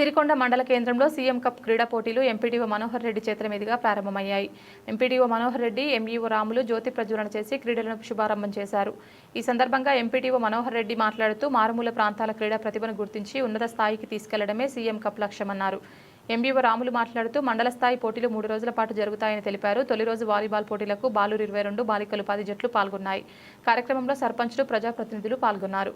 సిరికొండ మండల కేంద్రంలో CM cup క్రీడా పోటీలు ఎంపీడీఓ మనోహర్ రెడ్డి చేతుల మీదుగా ప్రారంభమయ్యాయి. ఎంపీడీఓ మనోహర్ రెడ్డి, ఎంఈఓ రాములు జ్యోతి ప్రజ్వలన చేసి క్రీడలను శుభారంభం చేశారు. ఈ సందర్భంగా ఎంపీడీఓ మనోహర్ రెడ్డి మాట్లాడుతూ మారుమూల ప్రాంతాల క్రీడా ప్రతిభను గుర్తించి ఉన్నత స్థాయికి తీసుకెళ్లడమే సీఎం కప్ లక్ష్యమన్నారు. ఎంఈఓ రాములు మాట్లాడుతూ మండల స్థాయి పోటీలు 3 రోజుల పాటు జరుగుతాయని తెలిపారు. తొలి రోజు వాలీబాల్ పోటీలకు బాలురు 22, బాలికలు 10 జట్లు పాల్గొన్నాయి. కార్యక్రమంలో సర్పంచులు, ప్రజాప్రతినిధులు పాల్గొన్నారు.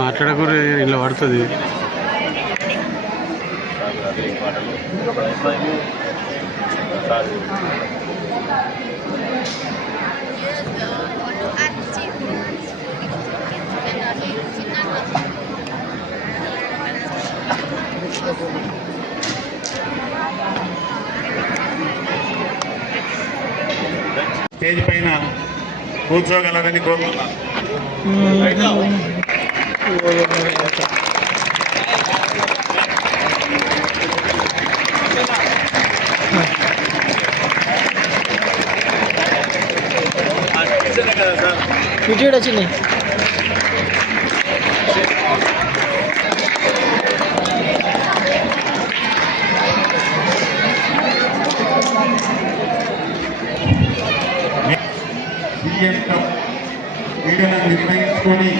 మాట్లాడకూడదు, ఇలా పడుతుంది. స్టేజ్ పైన కూర్చోగలరని కోరుతున్నాను. విజయుడు వచ్చింది. సీఎం కప్ క్రీడలను నిర్వహించుకొని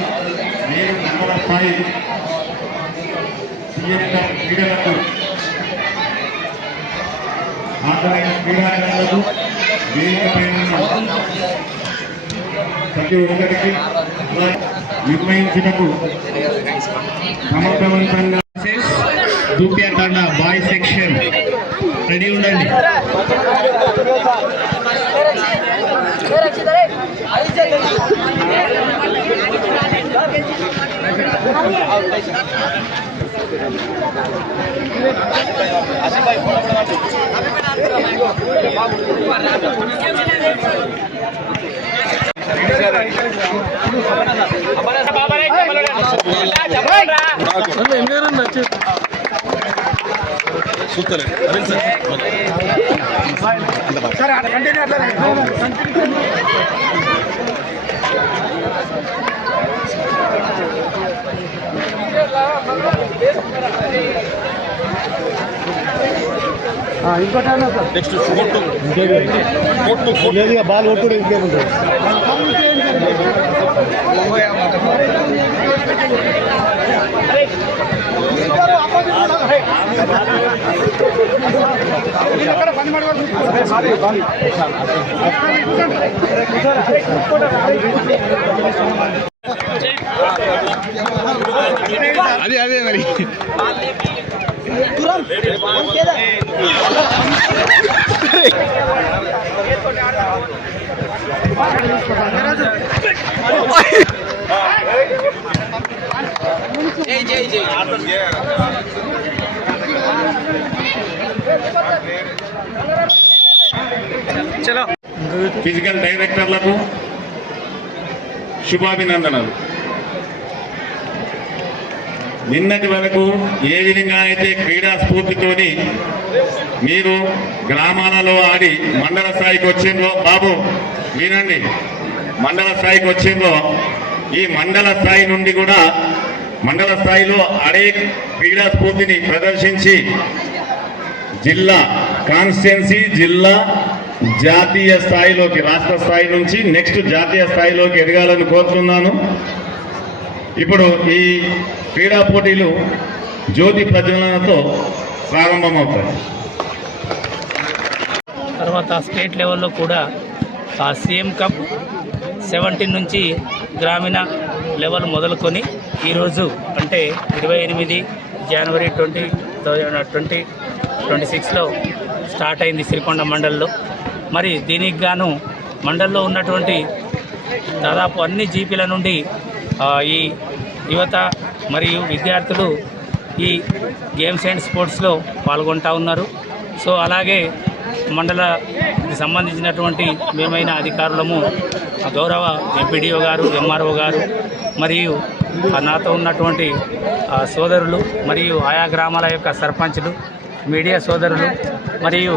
నేను మండల స్థాయి సీఎం కప్ క్రీడలకు హాజరైన క్రీడాకారులకు వేదికపైన ప్రతి ఒక్కరికి నిర్వహించటకు సమర్థవంతంగా దూప్యాతండ బాయ్ సెక్షన్ రెడీ ఉండండి. నెక్స్ట్ బాల్ కొట్టుడు ఇంకేముంటుంది. అదే మరి ఫిజికల్ డైరెక్టర్లకు శుభాభినందనలు. నిన్నటి వరకు ఏ విధంగా అయితే క్రీడా స్ఫూర్తితోని మీరు గ్రామాలలో ఆడి మండల స్థాయికి వచ్చిండ్రో, బాబు వినండి, మండల స్థాయికి వచ్చిండ్రో, ఈ మండల స్థాయి నుండి కూడా మండల స్థాయిలో ఆడే క్రీడా స్ఫూర్తిని ప్రదర్శించి జిల్లా కాన్స్టిట్యున్సీ, జిల్లా, జాతీయ స్థాయిలోకి, రాష్ట్ర స్థాయి నుంచి నెక్స్ట్ జాతీయ స్థాయిలోకి ఎదగాలని కోరుతున్నాను. ఇప్పుడు ఈ క్రీడా పోటీలు జ్యోతి ప్రజ్వలనతో ప్రారంభమవుతాయి. తర్వాత స్టేట్ లెవెల్లో కూడా ఆ సీఎం కప్ 17 నుంచి గ్రామీణ లెవెల్ మొదలుకొని ఈరోజు అంటే 28 జనవరి 2026లో స్టార్ట్ అయింది సిరికొండ మండల్లో. మరి దీనికి గాను మండల్లో ఉన్నటువంటి దాదాపు అన్ని జీపీల నుండి ఈ యువత మరియు విద్యార్థులు ఈ గేమ్స్ అండ్ స్పోర్ట్స్లో పాల్గొంటూ ఉన్నారు. సో అలాగే మండలకి సంబంధించినటువంటి మేమైన అధికారులము గౌరవ ఎంపీడీఓ గారు, ఎంఆర్ఓ గారు మరియు నాతో ఉన్నటువంటి సోదరులు మరియు ఆయా గ్రామాల యొక్క సర్పంచులు, మీడియా సోదరులు మరియు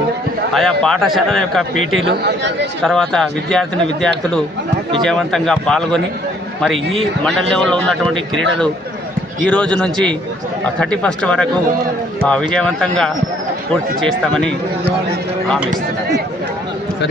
ఆయా పాఠశాలల యొక్క పీటీలు, తర్వాత విద్యార్థులు విజయవంతంగా పాల్గొని మరి ఈ మండల లెవెల్లో ఉన్నటువంటి క్రీడలు ఈ రోజు నుంచి 31 వరకు విజయవంతంగా పూర్తి చేస్తామని హామీ ఇస్తున్నాను.